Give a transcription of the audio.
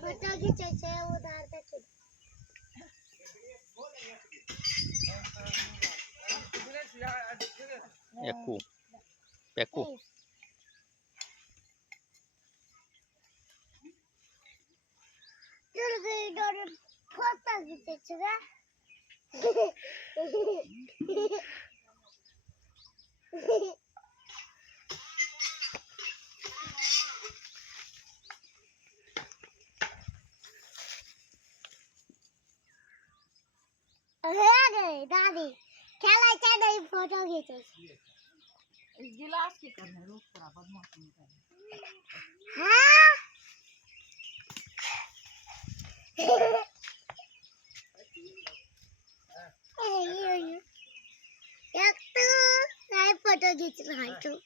photo खींचायचे उधार त्याचे एकू एकू फोटो खींचायचे ना दादी खेलायच्या नाही फोटो घ्यायचे गिलास की करणे रोज करा बदमाशी नहीं करनी हाँ एक तो नाही फोटो घ्यायचे नाही तू